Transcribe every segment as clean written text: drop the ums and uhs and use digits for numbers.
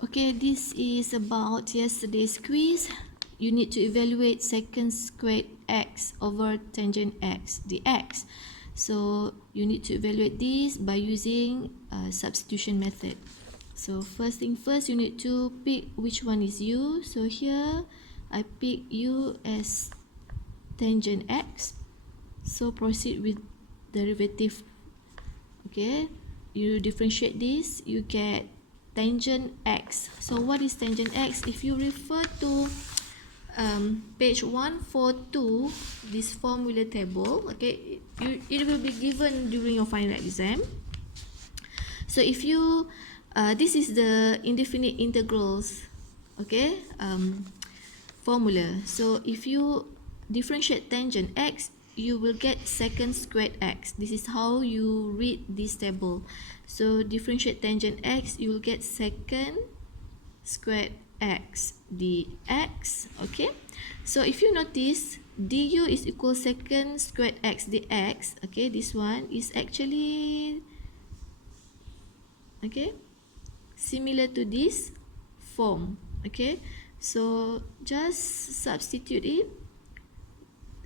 Okay, this is about yesterday's quiz. You need to evaluate secant squared x over tangent x dx. So you need to evaluate this by using a substitution method. So first thing first, you need to pick which one is u. So here I pick u as tangent x. So proceed with derivative. Okay, you differentiate this, you get tangent x. So what is tangent x? If you refer to page 142, this formula table, okay, it will be given during your final exam. So if you this is the indefinite integrals, okay, formula. So if you differentiate tangent x, you will get secant squared x. This is how you read this table. So differentiate tangent x, you will get secant squared x dx. Okay, so if you notice, du is equal secant squared x dx. Okay, this one is actually, okay, similar to this form. Okay, so just substitute it.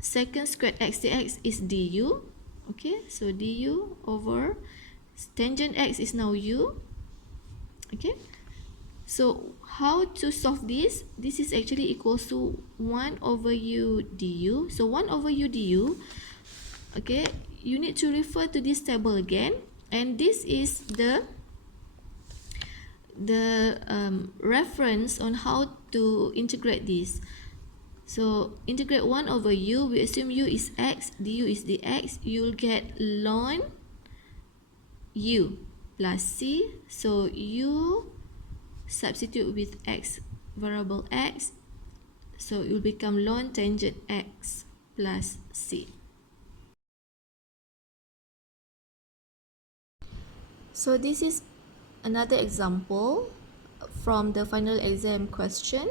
Secant squared x dx is du. Okay, so du over tangent x is now u. Okay, so how to solve this? This is actually equals to 1 over u du. So 1 over u du, okay, you need to refer to this table again, and this is the reference on how to integrate this. So integrate 1 over u, we assume u is x, du is dx, you'll get ln u plus c. So u substitute with x, variable x, so it will become ln tangent x plus c. So this is another example from the final exam question.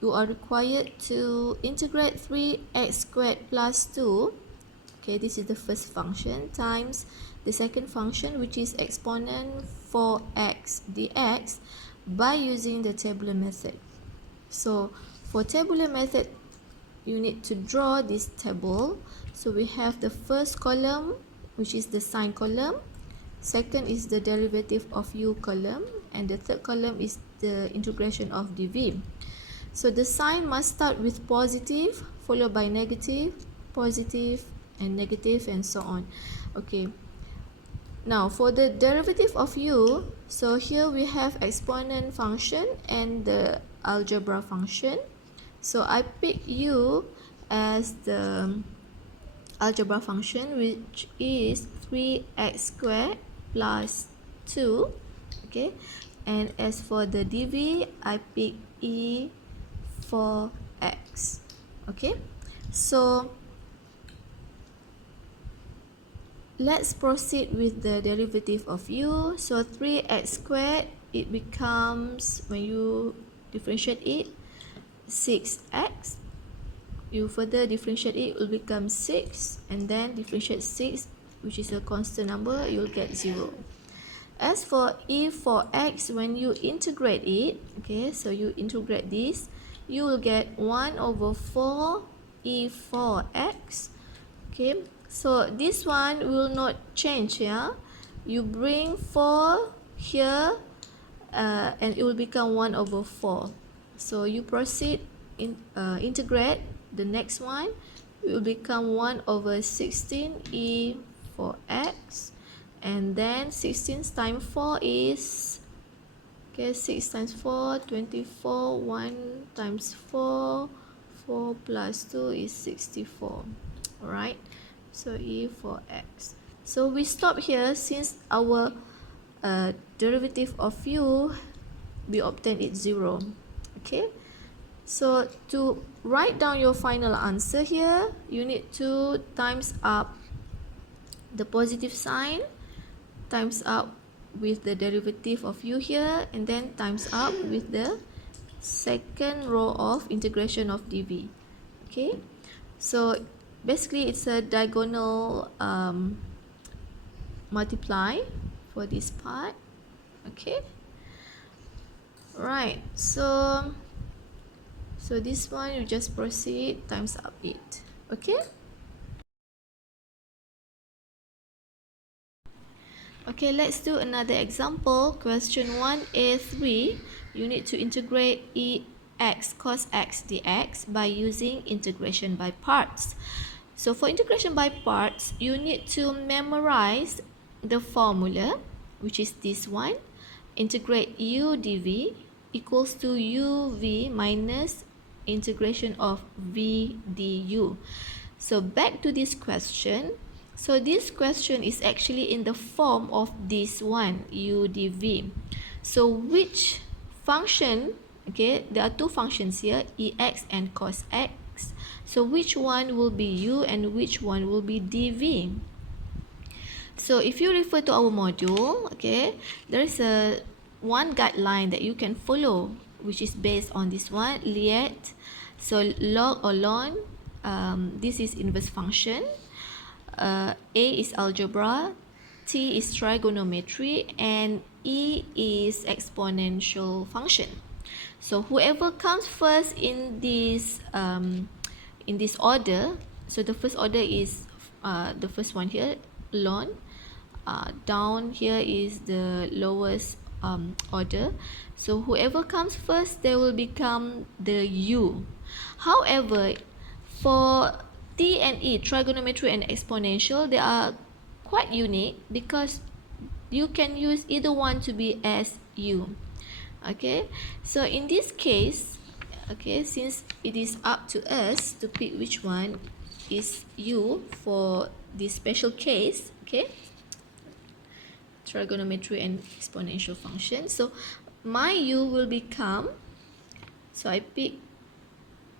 You are required to integrate 3x squared plus 2. Okay, this is the first function times the second function, which is exponent 4x dx, by using the tabular method. So for tabular method, you need to draw this table. So we have the first column, which is the sign column. Second is the derivative of u column, and the third column is the integration of dv. So the sign must start with positive, followed by negative, positive, and negative, and so on. Okay. Now for the derivative of u, so here we have exponent function and the algebra function. So I pick u as the algebra function, which is 3x squared plus 2. Okay. And as for the dv, I pick e for x. Okay, so let's proceed with the derivative of u. So 3x squared, it becomes, when you differentiate it, 6x. You further differentiate it, will become 6, and then differentiate 6, which is a constant number, you'll get 0. As for e for x, when you integrate it, okay, so you integrate this, you will get 1 over 4 e for x. Okay, so this one will not change. Yeah, you bring 4 here, and it will become 1 over 4. So you proceed integrate the next one, it will become 1 over 16 e for x, and then 16 times 4 is, okay, 6 times 4, 24, 1 times 4, 4 plus 2 is 64. Alright, so e for x. So we stop here since our derivative of u, we obtain it 0. Okay, so to write down your final answer here, you need to times up the positive sign, times up with the derivative of u here, and then times up with the second row of integration of dv. Okay, so basically it's a diagonal multiply for this part. Okay, Right, so this one you just proceed times up it. Okay. Okay, let's do another example. Question 1a3. You need to integrate ex cos x dx by using integration by parts. So for integration by parts, you need to memorize the formula, which is this one. Integrate u dv equals to uv minus integration of v du. So back to this question. So this question is actually in the form of this one, u dv. So which function, okay, there are two functions here, ex and cos x. So which one will be u and which one will be dv? So if you refer to our module, okay, there is a one guideline that you can follow, which is based on this one, liet. So log or ln, this is inverse function. A is algebra, T is trigonometry, and E is exponential function. So whoever comes first in this order, so the first order is the first one here, ln. Down here is the lowest order. So whoever comes first, they will become the U. However, for T and E, trigonometry and exponential, they are quite unique because you can use either one to be as U. Okay, so in this case, okay, since it is up to us to pick which one is U for this special case, okay, trigonometry and exponential function. So my u will become, so I pick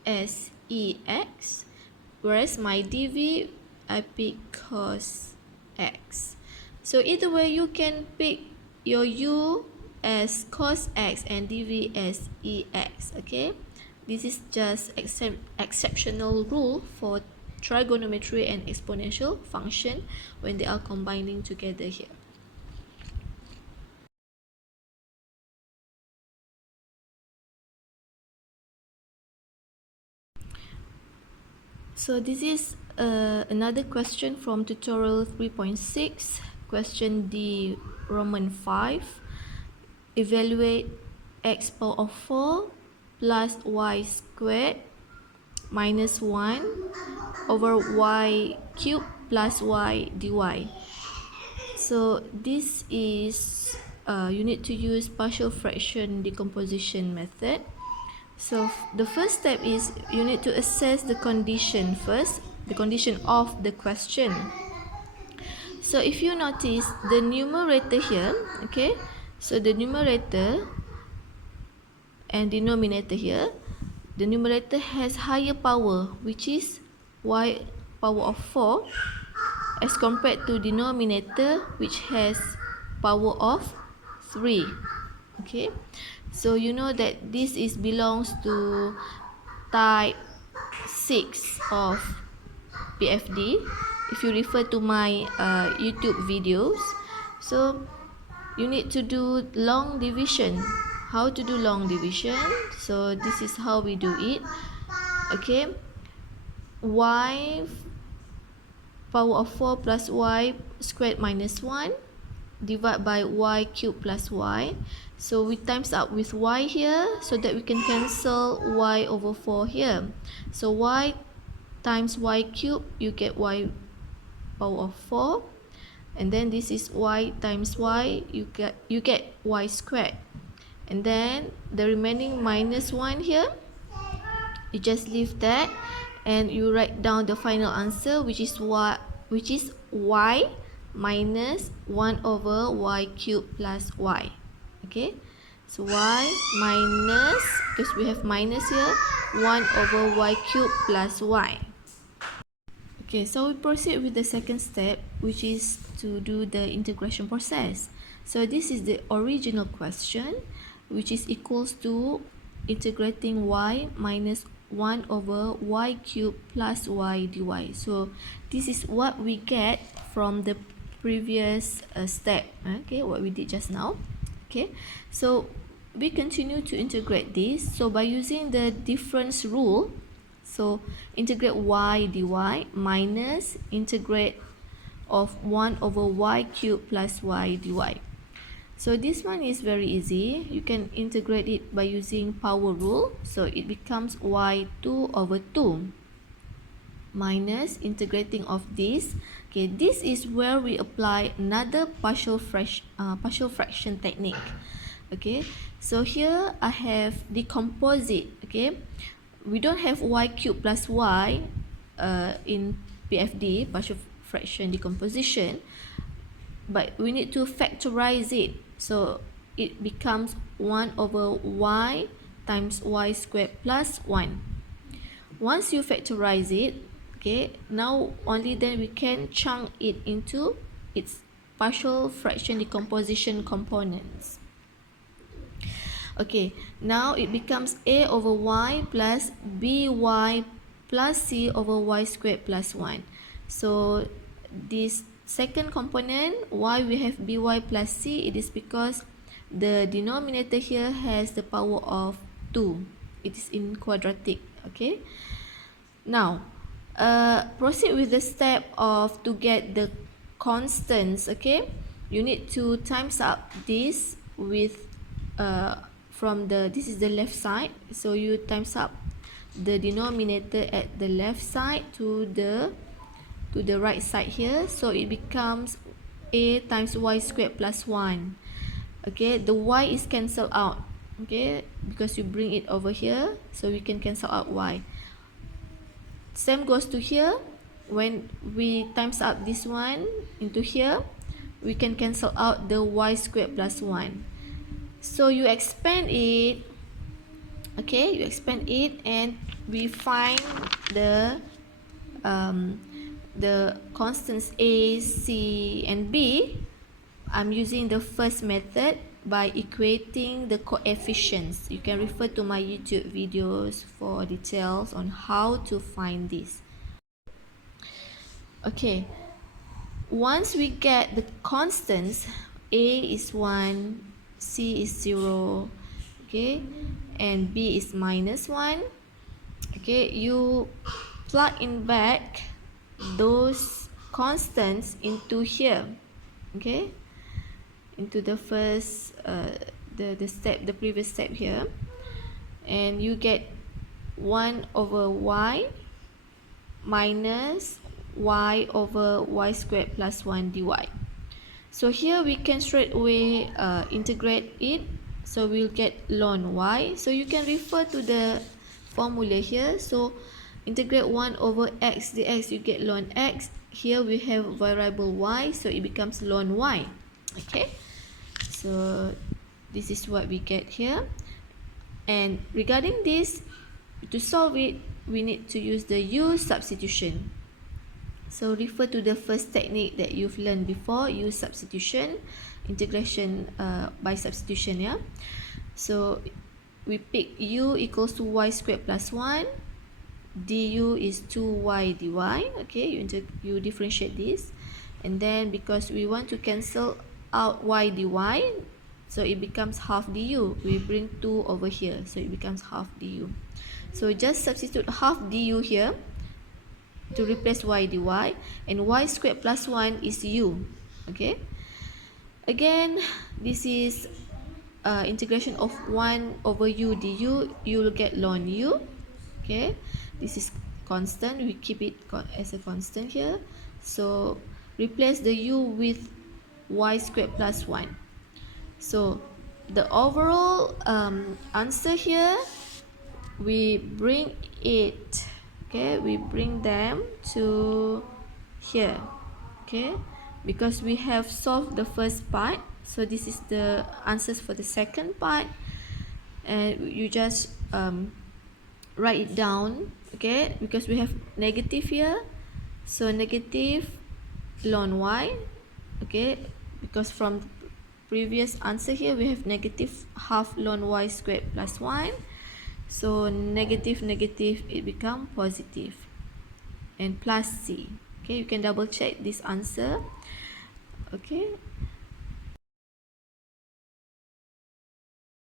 as ex, whereas my dv I pick cos x. So either way you can pick your u as cos x and dv as ex. Okay, this is just exceptional rule for trigonometry and exponential function when they are combining together here. So this is another question from tutorial 3.6, question D, Roman 5. Evaluate x power of 4 plus y squared minus 1 over y cubed plus y dy. So this is, you need to use partial fraction decomposition method. So the first step is you need to assess the condition first, the condition of the question. So if you notice the numerator here, okay, so the numerator and denominator here, the numerator has higher power, which is y power of 4, as compared to denominator which has power of 3. Okay, so you know that this is belongs to type 6 of PFD if you refer to my YouTube videos. So you need to do long division. How to do long division? So this is how we do it. Okay, y power of 4 plus y squared minus 1 divided by y cubed plus y. So we times up with y here so that we can cancel y over 4 here. So y times y cubed, you get y power of 4, and then this is y times y, you get y squared, and then the remaining minus 1 here, you just leave that and you write down the final answer, which is y minus 1 over y cubed plus y. Okay, so y minus, because we have minus here, 1 over y cubed plus y. Okay, so we proceed with the second step, which is to do the integration process. So this is the original question, which is equals to integrating y minus 1 over y cubed plus y dy. So this is what we get from the previous step, okay, what we did just now. Okay, so we continue to integrate this. So by using the difference rule, so integrate y dy minus integrate of 1 over y cubed plus y dy. So this one is very easy. You can integrate it by using power rule. So it becomes y2 over 2 minus integrating of this. Okay, this is where we apply another partial fraction technique. Okay, so here I have decomposed it. Okay, we don't have y cubed plus y in PFD, partial fraction decomposition, but we need to factorize it. So it becomes 1 over y times y squared plus 1. Once you factorize it, okay, now only then we can chunk it into its partial fraction decomposition components. Okay, now it becomes a over y plus by plus c over y squared plus 1. So this second component, why we have by plus c, it is because the denominator here has the power of 2. It is in quadratic. Okay, now proceed with the step of to get the constants. Okay, you need to times up this with from the, this is the left side, so you times up the denominator at the left side to the right side here, so it becomes a times y squared plus 1. Okay, the y is cancelled out, okay, because you bring it over here, so we can cancel out y. Same goes to here. When we times up this one into here, we can cancel out the y squared plus 1. So you expand it, okay, you expand it, and we find the constants a, c, and b. I'm using the first method by equating the coefficients. You can refer to my YouTube videos for details on how to find this. Okay, once we get the constants, a is 1, c is 0, okay, and b is minus 1. Okay, you plug in back those constants into here, okay, into the first the previous step here, and you get 1 over y minus y over y squared plus 1 dy. So here we can straight away integrate it, so we'll get ln y. So you can refer to the formula here. So integrate 1 over x dx, you get ln x. Here we have variable y, so it becomes ln y. Okay, so this is what we get here. And regarding this, to solve it, we need to use the u substitution. So refer to the first technique that you've learned before, u substitution, integration by substitution. Yeah, so we pick u equals to y squared plus 1, du is 2y dy. Okay, you differentiate this, and then because we want to cancel out y dy, so it becomes half du. We bring 2 over here, so it becomes half du. So just substitute half du here to replace y dy, and y squared plus 1 is u. Okay, again, this is integration of 1 over u du. You will get ln u. Okay, this is constant, we keep it as a constant here, so replace the u with y squared plus 1. So the overall answer here, we bring it, okay, we bring them to here, okay, because we have solved the first part. So this is the answers for the second part, and you just write it down, okay, because we have negative here, so negative ln y, okay, because from previous answer here we have negative half ln y squared plus 1, so negative negative, it become positive, and plus c. Okay, you can double check this answer. Okay,